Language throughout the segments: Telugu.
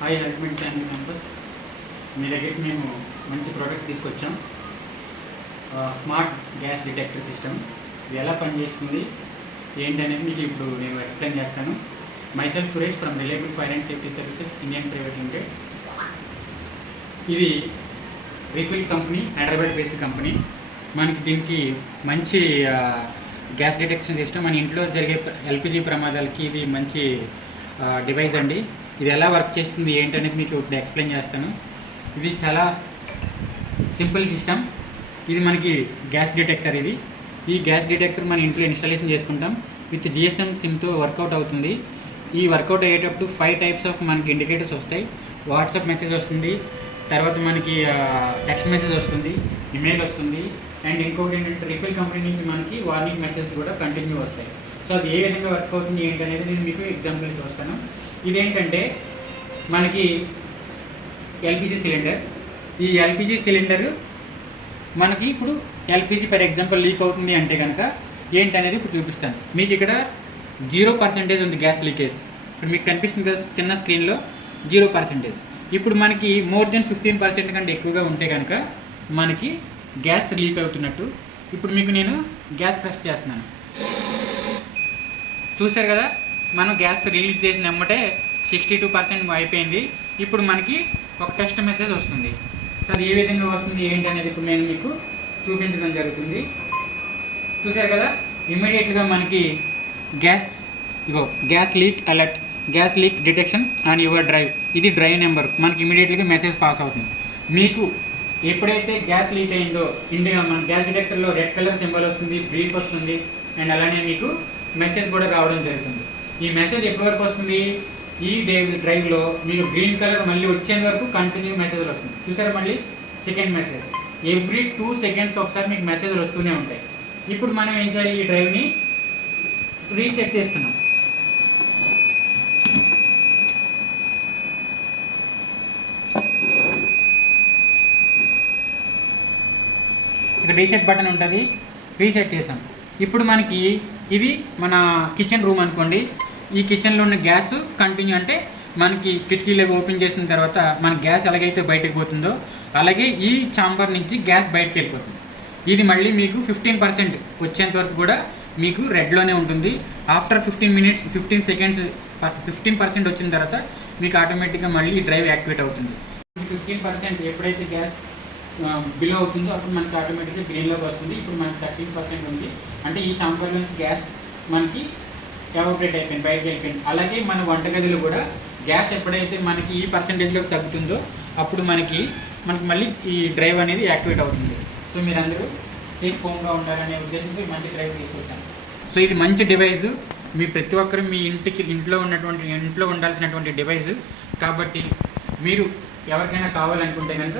హాయ్ హెల్ప్మెంట్ ఫ్యామిలీ మెంబర్స్, మీ దగ్గరికి మేము మంచి ప్రోడక్ట్ తీసుకొచ్చాం. Smart gas detector system. ఇది ఎలా పనిచేస్తుంది ఏంటనేది మీకు ఇప్పుడు నేను ఎక్స్ప్లెయిన్ చేస్తాను. Myself Suresh from Reliable Fire and Safety Services Indian Private Limited. ఇది refill company, Hyderabad based company. మనకి దీనికి మంచి గ్యాస్ డిటెక్షన్ సిస్టమ్. మన ఇంట్లో జరిగే ఎల్పిజి ప్రమాదాలకి ఇది మంచి డివైస్ అండి. ఇది ఎలా వర్క్ చేస్తుంది ఏంటనేది మీకు ఇప్పుడు ఎక్స్ప్లెయిన్ చేస్తాను. ఇది చాలా సింపుల్ సిస్టమ్. ఇది మనకి గ్యాస్ డిటెక్టర్. ఈ గ్యాస్ డిటెక్టర్ మన ఇంట్లో ఇన్స్టాలేషన్ చేసుకుంటాం. విత్ జిఎస్ఎం సిమ్తో వర్కౌట్ అవుతుంది. ఈ వర్కౌట్ అయ్యేటప్పుడు 5 టైప్స్ ఆఫ్ మనకి ఇండికేటర్స్ వస్తాయి. వాట్సాప్ మెసేజ్ వస్తుంది, తర్వాత మనకి టెక్స్ట్ మెసేజ్ వస్తుంది, ఇమెయిల్ వస్తుంది, అండ్ ఇంకొకటి ఏంటంటే రిఫిల్ కంపెనీ నుంచి మనకి వార్నింగ్ మెసేజ్ కూడా కంటిన్యూ వస్తాయి. సో అది ఏ విధంగా వర్క్ అవుతుంది ఏంటనేది నేను మీకు ఎగ్జాంపుల్ చూస్తాను. ఇదేంటంటే మనకి ఎల్పిజి సిలిండర్. ఈ ఎల్పిజి సిలిండర్ మనకి ఇప్పుడు ఎల్పిజి ఫర్ ఎగ్జాంపుల్ లీక్ అవుతుంది అంటే కనుక ఏంటనేది ఇప్పుడు చూపిస్తాను. మీకు ఇక్కడ 0% ఉంది గ్యాస్ లీకేజ్. ఇప్పుడు మీకు కనిపిస్తుంది కదా చిన్న స్క్రీన్లో 0%. ఇప్పుడు మనకి మోర్ దెన్ 15% కంటే ఎక్కువగా ఉంటే కనుక మనకి గ్యాస్ లీక్ అవుతున్నట్టు. ఇప్పుడు మీకు నేను గ్యాస్ ప్రెస్ చేస్తున్నాను. చూసారు కదా, మనం గ్యాస్ రిలీజ్ చేసిన వెంబటే 62% అయిపోయింది. ఇప్పుడు మనకి ఒక టెక్స్ట్ మెసేజ్ వస్తుంది. సో అది ఏ విధంగా వస్తుంది ఏంటి అనేది ఇప్పుడు నేను మీకు చూపించడం జరుగుతుంది. చూసారు కదా, ఇమ్మీడియట్గా మనకి gas leak alert, gas leak detection on your drive. ఇది డ్రైవ్ నెంబర్. మనకి ఇమీడియట్గా మెసేజ్ పాస్ అవుతుంది. మీకు ఎప్పుడైతే గ్యాస్ లీక్ అయిందో మన గ్యాస్ డిటెక్టర్లో రెడ్ కలర్ సింబల్ వస్తుంది, బ్రీఫ్ వస్తుంది, అండ్ అలానే మీకు మెసేజ్ కూడా రావడం జరుగుతుంది. ఈ మెసేజ్ ఎప్పటి వరకు వస్తుంది? ఈ డ్రైవ్లో మీకు గ్రీన్ కలర్ మళ్ళీ వచ్చేంత వరకు కంటిన్యూ మెసేజ్లు వస్తుంది. చూసారా, మళ్ళీ సెకండ్ మెసేజ్. ఎవ్రీ 2 సెకండ్స్కి ఒకసారి మీకు మెసేజ్లు వస్తూనే ఉంటాయి. ఇప్పుడు మనం ఏం చేయాలి? ఈ డ్రైవ్ని రీసెట్ చేస్తున్నాం. ఇక్కడ రీసెట్ బటన్ ఉంటుంది. రీసెట్ చేసాం. ఇప్పుడు మనకి ఇది మన కిచెన్ రూమ్ అనుకోండి. ఈ కిచెన్లో ఉన్న గ్యాస్ కంటిన్యూ అంటే మనకి కిటికీలు ఓపెన్ చేసిన తర్వాత మన గ్యాస్ ఎలాగైతే బయటకు పోతుందో అలాగే ఈ ఛాంబర్ నుంచి గ్యాస్ బయటకు వెళ్ళిపోతుంది. ఇది మళ్ళీ మీకు 15% వచ్చేంత వరకు కూడా మీకు రెడ్లోనే ఉంటుంది. ఆఫ్టర్ 15 సెకండ్స్ 15% వచ్చిన తర్వాత మీకు ఆటోమేటిక్గా మళ్ళీ డ్రైవ్ యాక్టివేట్ అవుతుంది. 15% ఎప్పుడైతే గ్యాస్ బిలో అవుతుందో అప్పుడు మనకి ఆటోమేటిక్గా గ్రీన్లోకి వస్తుంది. ఇప్పుడు మనకి 13% ఉంది. అంటే ఈ ఛాంబర్ నుంచి గ్యాస్ మనకి ఎవాపరేట్ అయిపోయింది, బయటకు వెళ్ళిపోయింది. అలాగే మన వంటగదిలో కూడా గ్యాస్ ఎప్పుడైతే మనకి ఈ పర్సంటేజ్లోకి తగ్గుతుందో అప్పుడు మనకి మళ్ళీ ఈ డ్రైవ్ అనేది యాక్టివేట్ అవుతుంది. సో మీరందరూ సేఫ్ హోమ్గా ఉండాలనే ఉద్దేశంతో ఈ మంచి డ్రైవ్ తీసుకొచ్చాను. సో ఇది మంచి డివైస్. మీ ప్రతి ఒక్కరు మీ ఇంట్లో ఉండాల్సినటువంటి డివైస్ కాబట్టి మీరు ఎవరికైనా కావాలనుకుంటే కనుక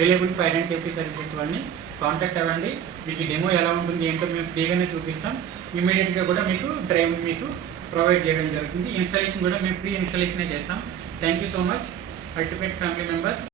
reliable Fire and Safety services వాళ్ళని కాంటాక్ట్ అవ్వండి. మీకు డెమో ఎలా ఉంటుంది ఏంటో మేము ఫ్రీగానే చూపిస్తాం. ఇమీడియట్గా కూడా మీకు డ్రైవ్ మీకు ప్రొవైడ్ చేయడం జరుగుతుంది. ఇన్స్టాలేషన్ కూడా మేము ఫ్రీ ఇన్స్టాలేషనే చేస్తాం. Thank you so much ultimate family members.